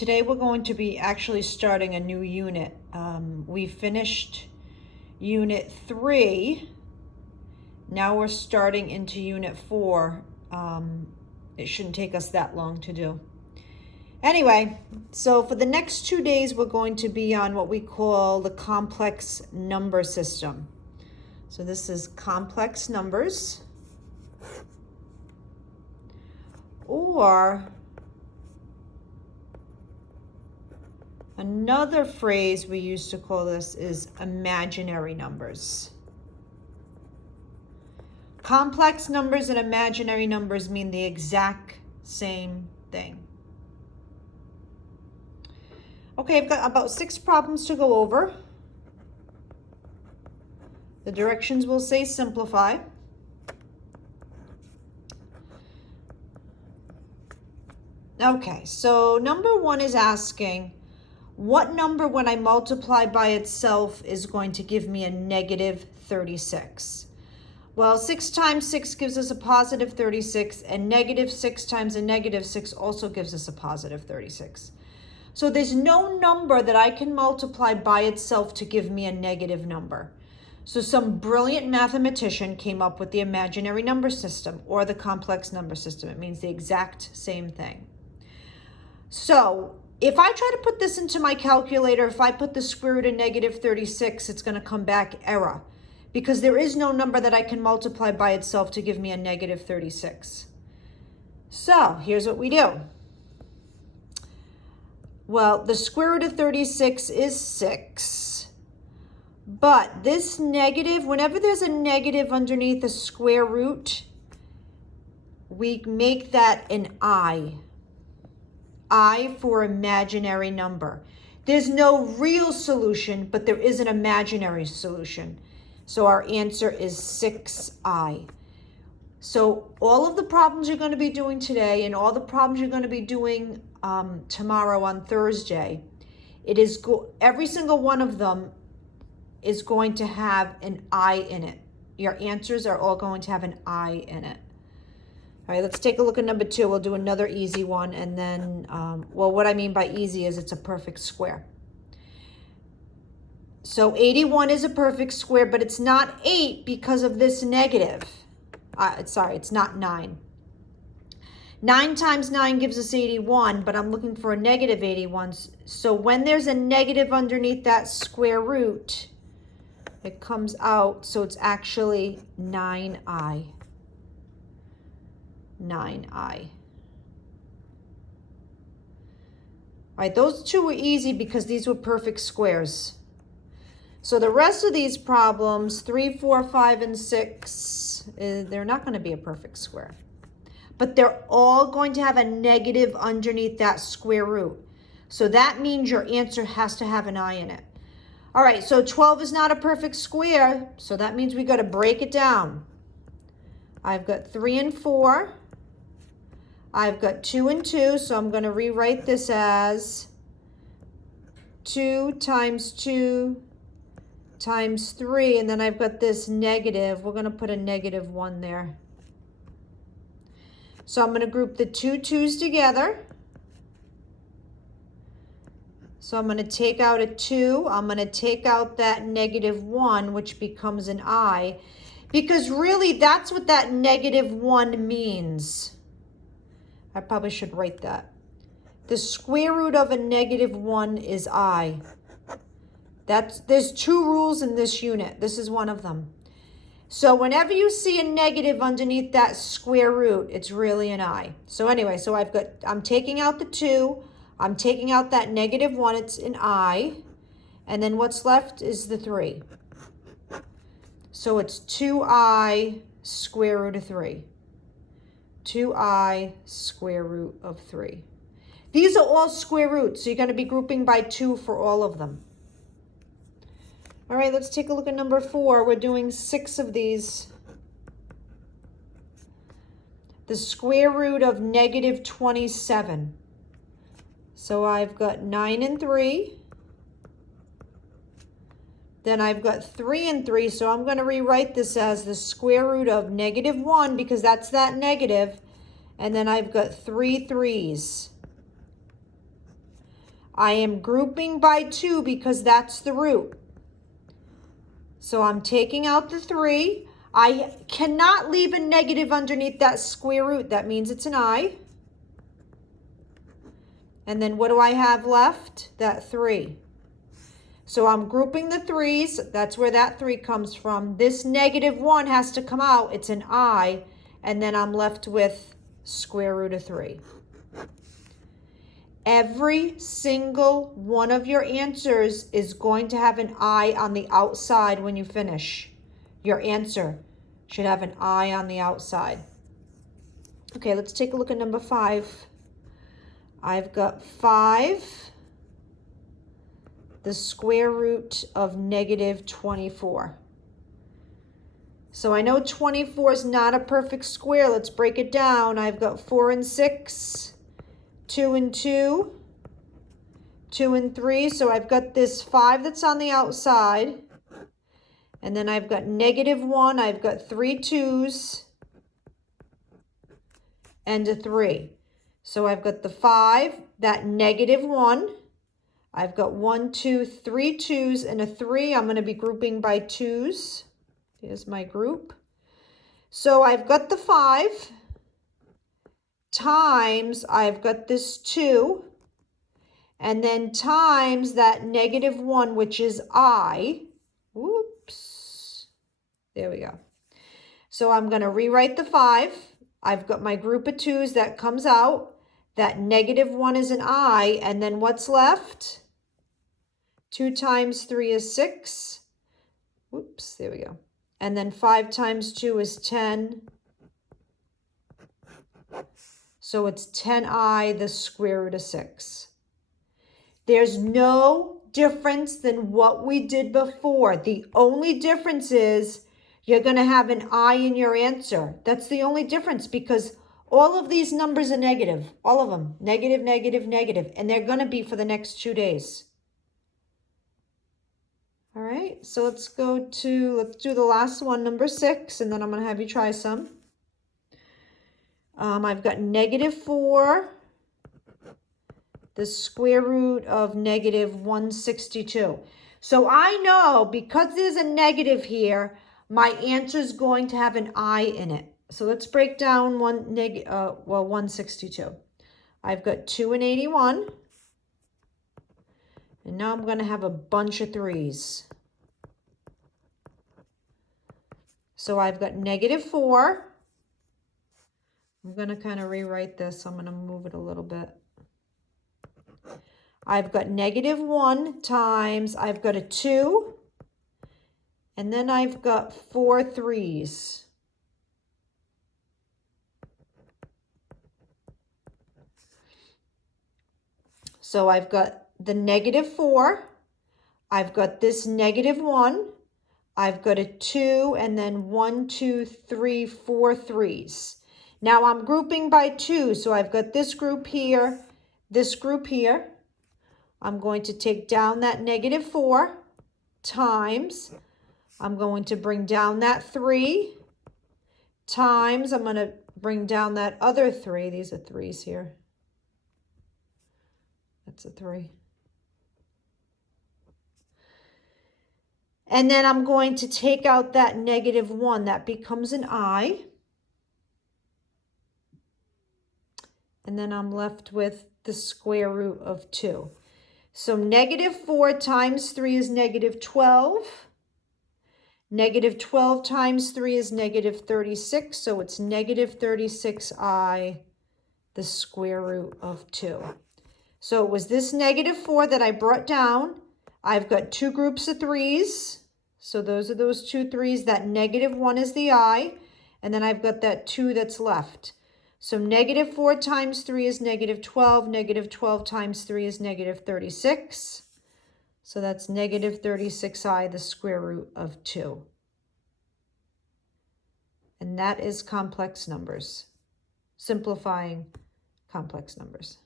Today we're going to be actually starting a new unit. We finished unit 3. Now we're starting into unit 4. It shouldn't take us that long to do. Anyway, so for the next 2 days, we're going to be on what we call the complex number system. So this is complex numbers, or another phrase we used to call this is imaginary numbers. Complex numbers and imaginary numbers mean the exact same thing. Okay, I've got about 6 problems to go over. The directions will say simplify. Okay, so number 1 is asking, what number when I multiply by itself is going to give me a negative 36? Well, 6 times 6 gives us a positive 36, and negative 6 times a negative 6 also gives us a positive 36. So there's no number that I can multiply by itself to give me a negative number. So some brilliant mathematician came up with the imaginary number system or the complex number system. It means the exact same thing. So if I try to put this into my calculator, if I put the square root of negative 36, it's going to come back error because there is no number that I can multiply by itself to give me a negative 36. So here's what we do. Well, the square root of 36 is 6. But this negative, whenever there's a negative underneath a square root, we make that an I. I for imaginary number. There's no real solution, but there is an imaginary solution. So our answer is 6I. So all of the problems you're going to be doing today and all the problems you're going to be doing tomorrow on Thursday, every single one of them is going to have an I in it. Your answers are all going to have an I in it. All right, let's take a look at number 2. We'll do another easy one, and then, well, what I mean by easy is it's a perfect square. So 81 is a perfect square, but it's not 8 because of this negative. Sorry, it's not 9. 9 times 9 gives us 81, but I'm looking for a negative 81. So when there's a negative underneath that square root, it comes out, so it's actually 9I. 9I. All right, those 2 were easy because these were perfect squares. So the rest of these problems, 3, 4, 5, and 6, they're not going to be a perfect square. But they're all going to have a negative underneath that square root. So that means your answer has to have an I in it. All right, so 12 is not a perfect square, so that means we got to break it down. I've got 3 and 4. I've got 2 and 2, so I'm going to rewrite this as 2 times 2 times 3, and then I've got this negative. We're going to put a negative 1 there. So I'm going to group the 2 2's together. So I'm going to take out a 2. I'm going to take out that negative 1, which becomes an I, because really that's what that negative 1 means. I probably should write that. The square root of a negative 1 is I. There's 2 rules in this unit. This is one of them. So whenever you see a negative underneath that square root, it's really an I. So anyway, so I'm taking out the 2. I'm taking out that negative 1. It's an I. And then what's left is the 3. So it's 2I square root of 3. 2I square root of 3. These are all square roots, so you're going to be grouping by 2 for all of them. All right, let's take a look at number 4. We're doing 6 of these. The square root of negative 27. So I've got 9 and 3. Then I've got 3 and 3, so I'm going to rewrite this as the square root of negative 1 because that's that negative. And then I've got 3 3's. I am grouping by 2 because that's the root. So I'm taking out the 3. I cannot leave a negative underneath that square root. That means it's an I. And then what do I have left? That 3. So I'm grouping the 3s. That's where that 3 comes from. This -1 has to come out. It's an I. And then I'm left with square root of 3. Every single one of your answers is going to have an I on the outside when you finish. Your answer should have an I on the outside. Okay, let's take a look at number 5. I've got 5, the square root of -24. So I know 24 is not a perfect square. Let's break it down. I've got 4 and 6, 2 and 2, 2 and 3. So I've got this 5 that's on the outside. And then I've got -1. I've got 3 2s and a 3. So I've got the 5, that -1. I've got 1, 2, 3 2s and a 3. I'm going to be grouping by 2s. Here's my group. So I've got the 5 times, I've got this 2, and then times that -1, which is I. Whoops. There we go. So I'm going to rewrite the 5. I've got my group of 2s that comes out. That -1 is an I, and then what's left? 2 times 3 is 6. Whoops, there we go. And then 5 times 2 is 10. So it's 10I, the square root of 6. There's no difference than what we did before. The only difference is you're going to have an I in your answer. That's the only difference, because all of these numbers are negative. All of them. Negative, negative, negative. And they're going to be for the next 2 days. All right. So let's do the last one, number 6. And then I'm going to have you try some. I've got -4, the square root of -162. So I know because there's a negative here, my answer is going to have an I in it. So let's break down 162. I've got 2 and 81. And now I'm going to have a bunch of 3s. So I've got -4. I'm going to kind of rewrite this. I'm going to move it a little bit. I've got -1 times, I've got a 2. And then I've got 4 3s. So I've got the -4. I've got this -1. I've got a 2, and then 1, 2, 3, 4 3s. Now I'm grouping by 2. So I've got this group here, this group here. I'm going to take down that -4 times. I'm going to bring down that 3 times. I'm going to bring down that other 3. These are 3s here. That's a 3. And then I'm going to take out that -1. That becomes an I. And then I'm left with the square root of 2. So -4 times 3 is -12. -12 times 3 is -36. So it's -36I, the square root of 2. So it was this -4 that I brought down. I've got 2 groups of 3s. So those are those 2 3s. That -1 is the I. And then I've got that 2 that's left. So -4 times 3 is -12. -12 times 3 is -36. So that's -36I, the square root of 2. And that is complex numbers. Simplifying complex numbers.